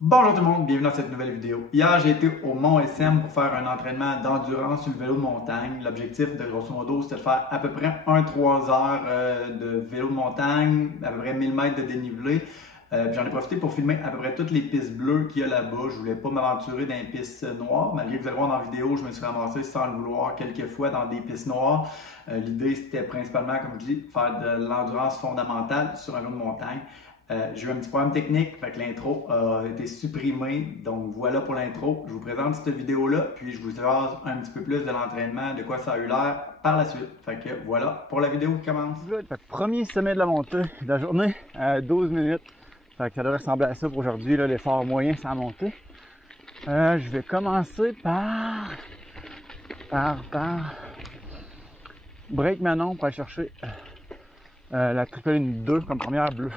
Bonjour tout le monde, bienvenue dans cette nouvelle vidéo. Hier, j'ai été au Mont SM pour faire un entraînement d'endurance sur le vélo de montagne. L'objectif, de grosso modo, c'était de faire à peu près 1-3 heures de vélo de montagne, à peu près 1000 mètres de dénivelé. J'en ai profité pour filmer à peu près toutes les pistes bleues qu'il y a là-bas. Je voulais pas m'aventurer dans les pistes noires. Malgré que vous allez voir dans la vidéo, je me suis ramassé sans le vouloir quelques fois dans des pistes noires. L'idée, c'était principalement, comme je dis, faire de l'endurance fondamentale sur un vélo de montagne. J'ai eu un petit problème technique, fait que l'intro a été supprimée. Donc voilà pour l'intro. Je vous présente cette vidéo-là, puis je vous jase un petit peu plus de l'entraînement, de quoi ça a eu l'air par la suite. Fait que voilà pour la vidéo qui commence. Fait que premier sommet de la montée de la journée à 12 minutes. Fait que ça devrait ressembler à ça pour aujourd'hui, l'effort moyen sans monter. Je vais commencer par break Manon pour aller chercher la triple ligne 2 comme première bleue.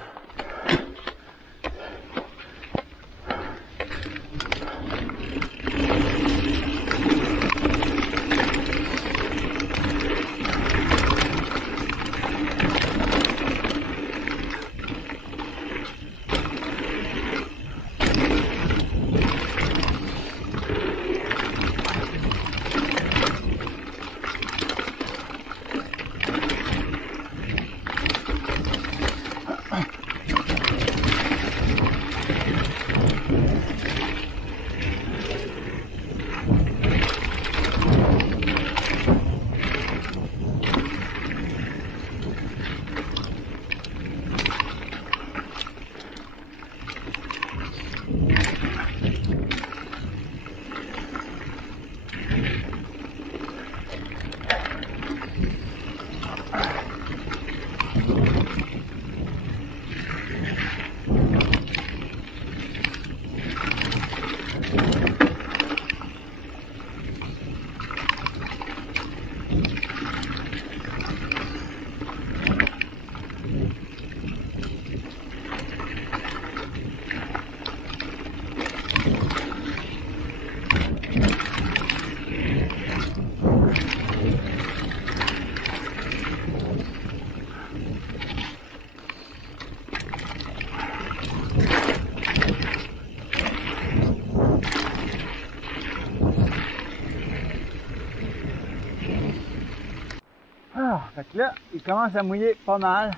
Fait que là, il commence à mouiller pas mal.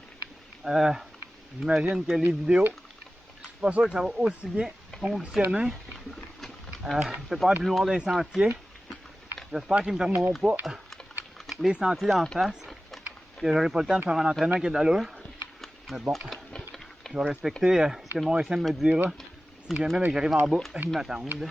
J'imagine que les vidéos, je suis pas sûr que ça va aussi bien fonctionner. Il fait pas plus noir des sentiers. J'espère qu'ils me fermeront pas les sentiers d'en face. Que j'aurai pas le temps de faire un entraînement qui a de l'allure. Mais bon, je vais respecter ce que mon SM me dira. Si jamais que j'arrive en bas, ils m'attendent.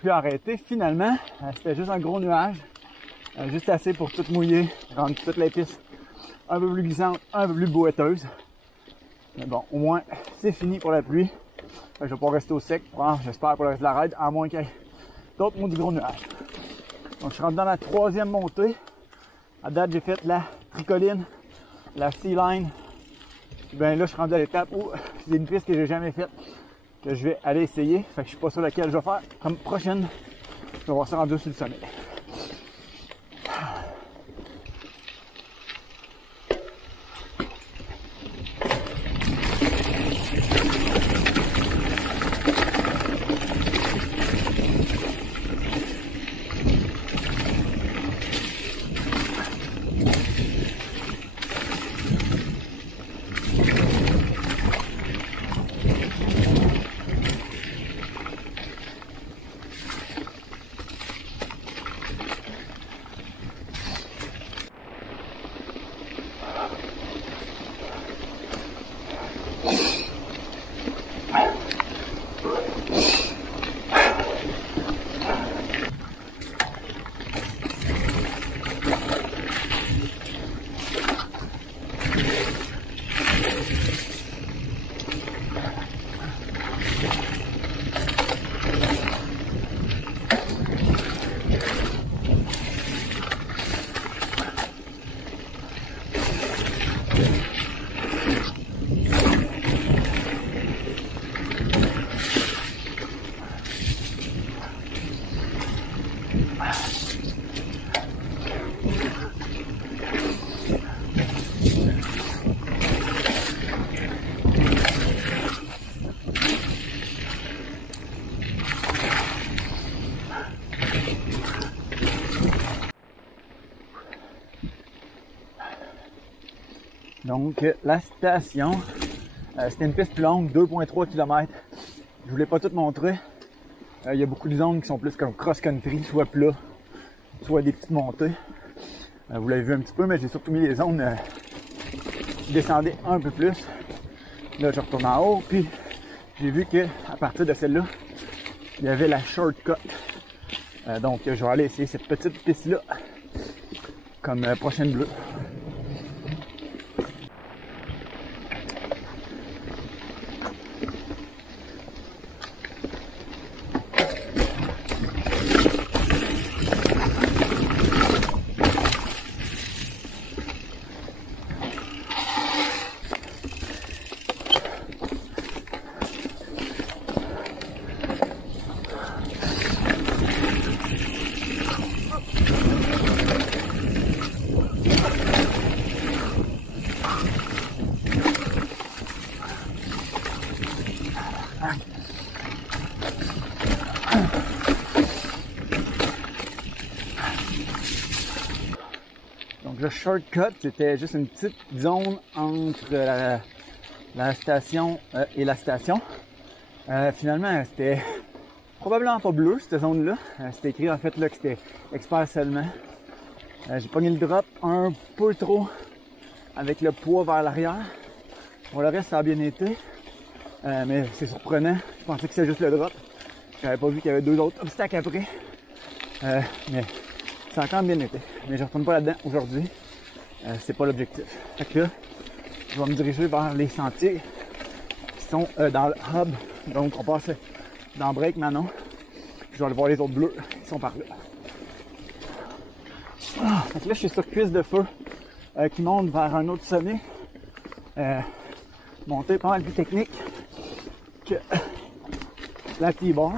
pluie a arrêté. Finalement, c'était juste un gros nuage. Juste assez pour tout mouiller, rendre toute la piste un peu plus glissante, un peu plus boiteuse. Mais bon, au moins, c'est fini pour la pluie. Je vais pas rester au sec, j'espère, pour le reste de la ride, à moins qu'il y ait d'autres du gros nuages. Donc, je rentre dans la troisième montée. À date, j'ai fait la tricoline, la C-line. Ben là, je suis rendu à l'étape où c'est une piste que j'ai jamais faite, que je vais aller essayer. Fait que je suis pas sûr laquelle je vais faire comme prochaine. Je vais voir ça rendu sur le sommet. Donc, la station, c'était une piste plus longue, 2,3 km. Je voulais pas tout montrer. Il y a beaucoup de zones qui sont plus comme cross-country, soit plat, soit des petites montées. Vous l'avez vu un petit peu, mais j'ai surtout mis les zones qui descendaient un peu plus. Là, je retourne en haut, puis j'ai vu que à partir de celle-là, il y avait la shortcut. Donc, je vais aller essayer cette petite piste-là comme prochaine bleue. Donc le shortcut, c'était juste une petite zone entre la station et la station. Finalement, c'était probablement pas bleu, cette zone-là. C'était écrit en fait là que c'était expert seulement. J'ai pogné le drop un peu trop avec le poids vers l'arrière. Pour le reste, ça a bien été. Mais c'est surprenant. Je pensais que c'était juste le drop. J'avais pas vu qu'il y avait deux autres obstacles après. Mais ça a quand même bien été. Mais je retourne pas là-dedans aujourd'hui. C'est pas l'objectif. Fait que là, je vais me diriger vers les sentiers qui sont dans le hub. Donc on passe dans Break Manon. Je vais aller voir les autres bleus qui sont par là. Donc là, je suis sur cuisse de feu qui monte vers un autre sommet. Montée pas mal plus technique que la T-bar.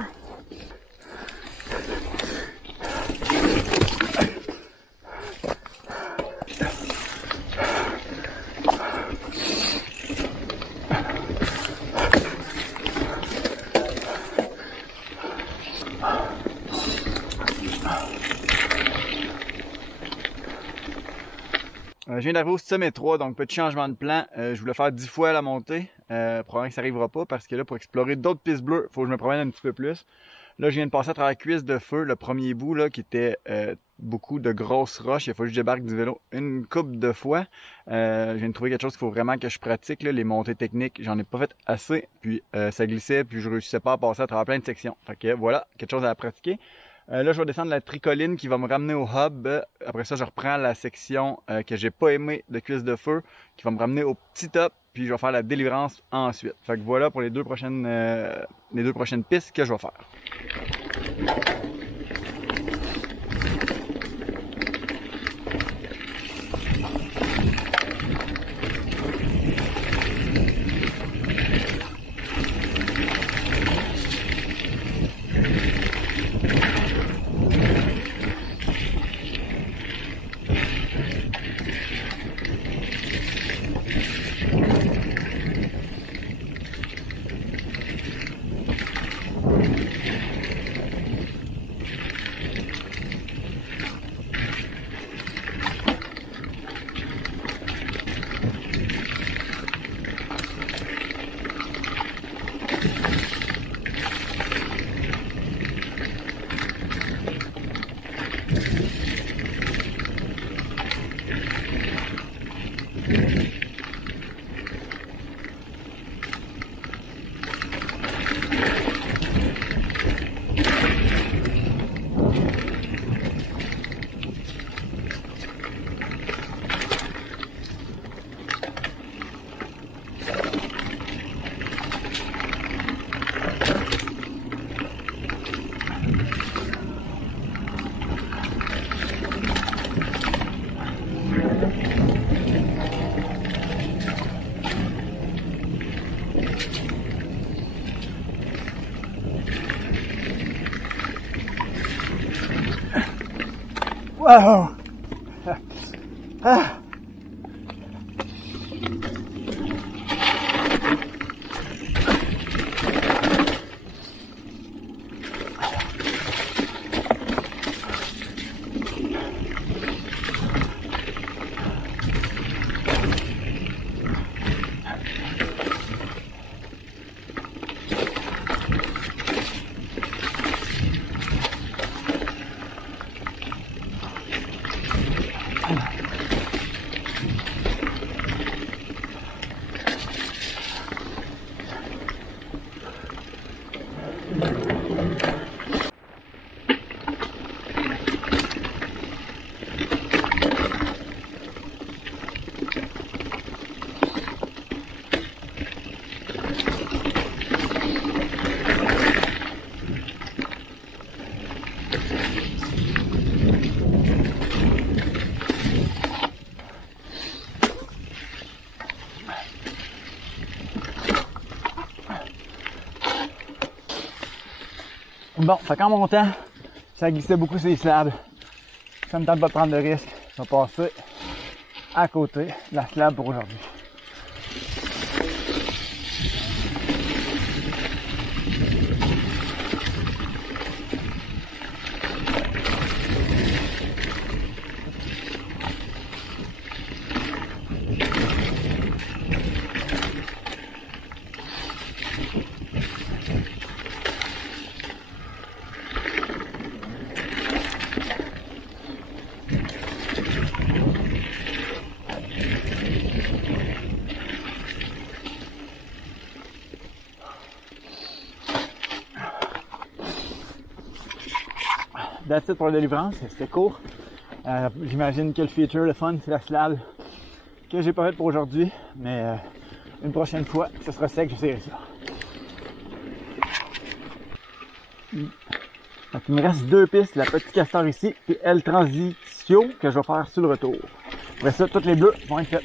Je viens d'arriver au sommet 3, donc petit changement de plan. Je voulais faire 10 fois la montée. Probablement que ça n'arrivera pas parce que là, pour explorer d'autres pistes bleues, il faut que je me promène un petit peu plus. Là, je viens de passer à travers la cuisse de feu, le premier bout là, qui était beaucoup de grosses roches. Il faut que je débarque du vélo une couple de fois. Je viens de trouver quelque chose qu'il faut vraiment que je pratique. Là. Les montées techniques, j'en ai pas fait assez. Puis ça glissait, puis je réussissais pas à passer à travers plein de sections. Fait que voilà, quelque chose à pratiquer. Là, je vais descendre la tricoline qui va me ramener au hub. Après ça, je reprends la section que j'ai pas aimé de cuisse de feu, qui va me ramener au petit top. Puis je vais faire la délivrance ensuite. Fait que voilà pour les deux prochaines pistes que je vais faire. Wow! Ah. Bon, fait qu'en montant, ça glissait beaucoup sur les slabs. Ça me tente pas de prendre de risque. Je vais passer à côté de la slab pour aujourd'hui. That's it pour la délivrance, c'était court. J'imagine que le feature, le fun, c'est la slab que j'ai pas fait pour aujourd'hui, mais une prochaine fois, ce sera sec, j'essaierai ça. Donc, il me reste deux pistes, la Petit Castor ici, puis El Transitio que je vais faire sur le retour. Après ça, toutes les deux vont être faites.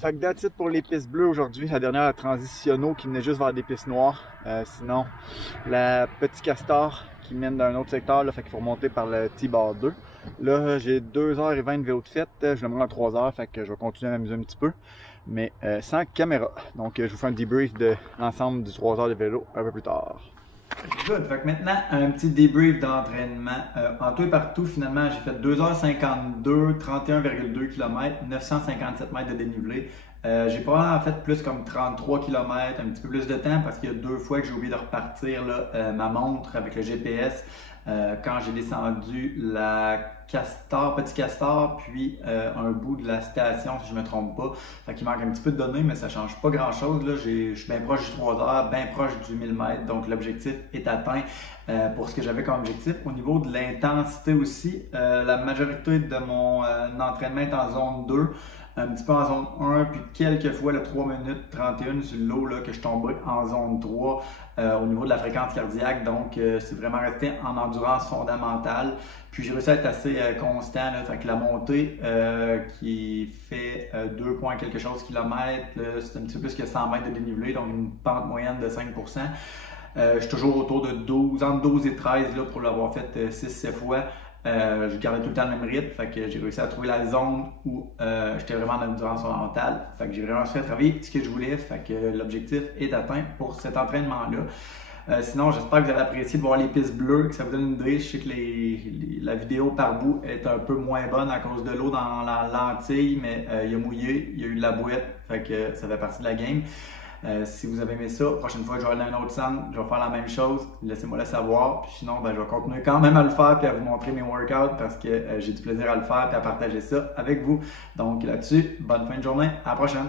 Fait que that's it pour les pistes bleues aujourd'hui. La dernière transitionneau qui menait juste vers des pistes noires. Sinon, la Petit Castor qui mène d'un autre secteur, là, fait qu'il faut remonter par le T-Bar 2. Là, j'ai 2h20 de vélo de fête. Je le mets en 3h, fait que je vais continuer à m'amuser un petit peu. Mais sans caméra. Donc, je vous fais un debrief de l'ensemble du 3 heures de vélo un peu plus tard. Good. Fait que maintenant, un petit débrief d'entraînement. En tout et partout, finalement, j'ai fait 2h52, 31,2 km, 957 mètres de dénivelé. J'ai probablement fait plus comme 33 km, un petit peu plus de temps parce qu'il y a 2 fois que j'ai oublié de repartir là, ma montre avec le GPS quand j'ai descendu la Petit Castor, puis un bout de la station, si je ne me trompe pas. Fait qu'il manque un petit peu de données, mais ça ne change pas grand-chose. Je suis bien proche du 3 heures, bien proche du 1000 mètres, donc l'objectif est atteint pour ce que j'avais comme objectif. Au niveau de l'intensité aussi, la majorité de mon entraînement est en zone 2. Un petit peu en zone 1, puis quelques fois le 3 minutes 31 sur l'eau que je tombais en zone 3 au niveau de la fréquence cardiaque. Donc, c'est vraiment resté en endurance fondamentale. Puis, j'ai réussi à être assez constant. Là, fait que la montée qui fait 2 points quelque chose kilomètres, c'est un petit peu plus que 100 mètres de dénivelé, donc une pente moyenne de 5%. Je suis toujours autour de 12, entre 12 et 13 là, pour l'avoir fait 6-7 fois. Je gardais tout le temps le même rythme, fait que j'ai réussi à trouver la zone où j'étais vraiment en endurance fondamentale. Fait que j'ai réussi à travailler ce que je voulais, fait que l'objectif est atteint pour cet entraînement-là. Sinon, j'espère que vous avez apprécié de voir les pistes bleues, que ça vous donne une idée. Je sais que la vidéo par bout est un peu moins bonne à cause de l'eau dans la lentille, mais il y a mouillé, il y a eu de la bouette, fait que ça fait partie de la game. Si vous avez aimé ça, la prochaine fois que je vais aller à un autre centre, je vais faire la même chose. Laissez-moi le savoir. Puis sinon, je vais continuer quand même à le faire et à vous montrer mes workouts parce que j'ai du plaisir à le faire et à partager ça avec vous. Donc là-dessus, bonne fin de journée. À la prochaine.